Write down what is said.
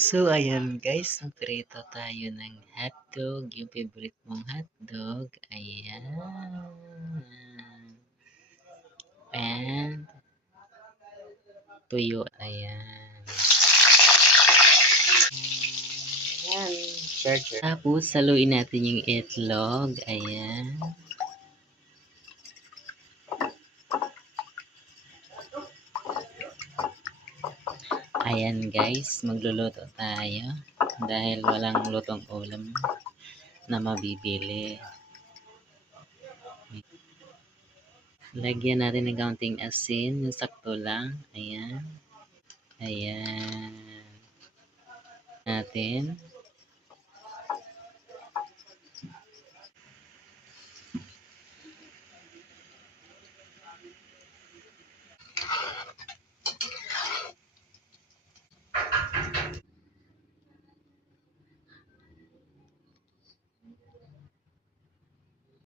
So, ayan guys, magprito tayo ng hotdog. Yung favorite mong hotdog. Ayan. And, tuyo. Ayan. Ayan. Charger. Tapos, saluin natin yung itlog. Ayan. Ayan guys, magluluto tayo. Dahil walang lutong ulam na mabibili. Lagyan natin ng kaunting asin, yung sakto lang. Ayan. Ayan. Natin.